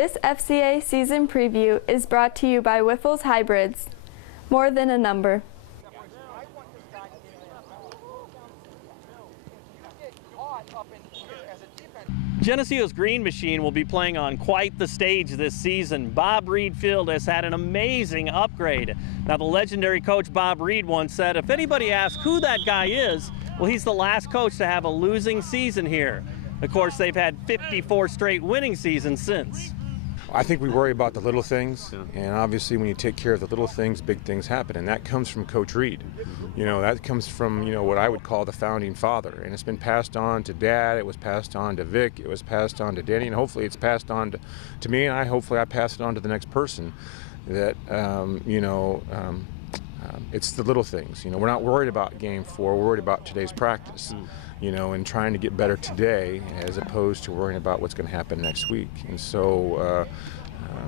This FCA season preview is brought to you by Wyffels Hybrids. More than a number. Geneseo's Green Machine will be playing on quite the stage this season. Bob Reed Field has had an amazing upgrade. Now, the legendary coach Bob Reed once said, if anybody asks who that guy is, well, he's the last coach to have a losing season here. Of course, they've had 54 straight winning seasons since. I think we worry about the little things, and obviously when you take care of the little things, big things happen, and that comes from Coach Reed. You know, that comes from, you know, what I would call the founding father, and it's been passed on to Dad, it was passed on to Vic, it was passed on to Danny, and hopefully it's passed on to me, and hopefully I pass it on to the next person. That, it's the little things. You know, we're not worried about Game 4, we're worried about today's practice. You know, and trying to get better today as opposed to worrying about what's going to happen next week. And so,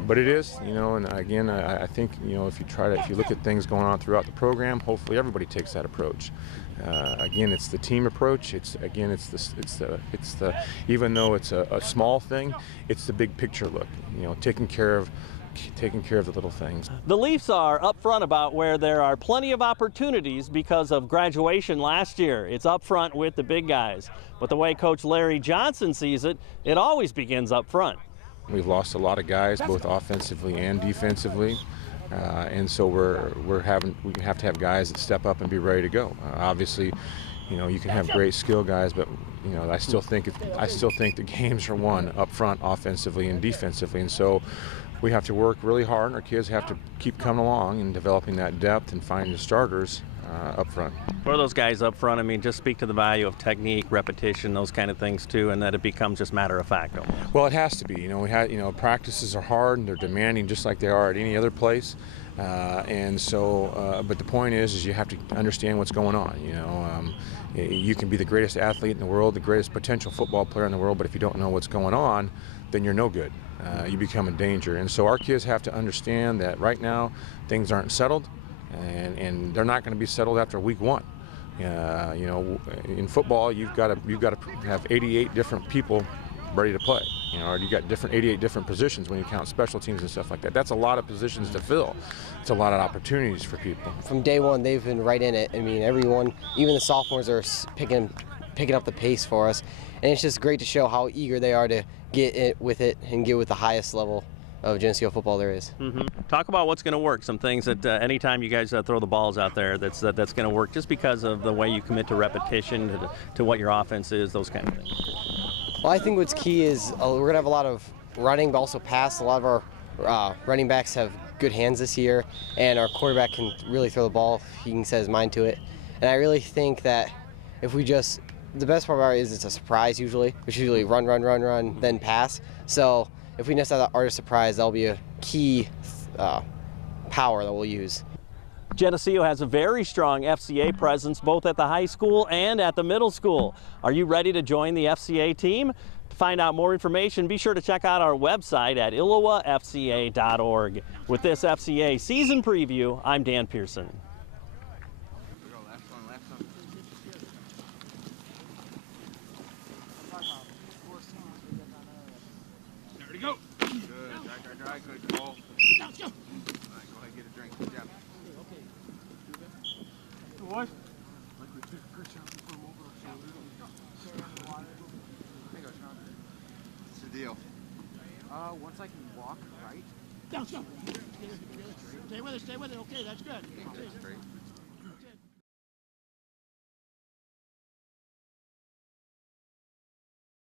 but it is, you know, and again, I think, you know, if you look at things going on throughout the program, hopefully everybody takes that approach. Again, it's the team approach. It's the even though it's a small thing, it's the big picture look. You know, taking care of the little things. The Leafs are upfront about where there are plenty of opportunities because of graduation last year. It's up front with the big guys. But the way Coach Larry Johnson sees it, it always begins up front. We've lost a lot of guys, both offensively and defensively. And so we have to have guys that step up and be ready to go. Obviously, you know, you can have great skill guys, but you know, I still think the games are won up front, offensively and defensively. And so we have to work really hard, and our kids have to keep coming along and developing that depth and finding the starters up front. For those guys up front, I mean, just speak to the value of technique, repetition, those kind of things too, and that it becomes just matter of fact almost. Well, it has to be. You know, practices are hard and they're demanding just like they are at any other place. And so, but the point is you have to understand what's going on. You know, you can be the greatest athlete in the world, the greatest potential football player in the world, but if you don't know what's going on, then you're no good. You become a danger. And so our kids have to understand that right now things aren't settled, and they're not going to be settled after week 1. You know, in football, you've got to have 88 different people ready to play. You know, or you got 88 different positions when you count special teams and stuff like that. That's a lot of positions to fill. It's a lot of opportunities for people. From day one, they've been right in it. I mean, everyone, even the sophomores, are picking up the pace for us, and it's just great to show how eager they are to get it and get with the highest level of Geneseo football there is. Talk about what's going to work. Some things that anytime you guys throw the balls out there, that's going to work, just because of the way you commit to repetition, to what your offense is, those kind of things. Well, I think what's key is we're going to have a lot of running, but also pass. A lot of our running backs have good hands this year, and our quarterback can really throw the ball. He can set his mind to it. And I really think that if we just, the best part about it is it's a surprise usually. It's usually run, then pass. So if we just have that art of surprise, that'll be a key power that we'll use. Geneseo has a very strong FCA presence both at the high school and at the middle school. Are you ready to join the FCA team? To find out more information, be sure to check out our website at illowafca.org. With this FCA season preview, I'm Dan Pearson. There we go. Good. Dry. Good ball. Let's go. All right, go ahead, get a drink. Good job. What? What's the deal? Once I can walk right. Down, go. Stay with it. Okay, that's good. Straight.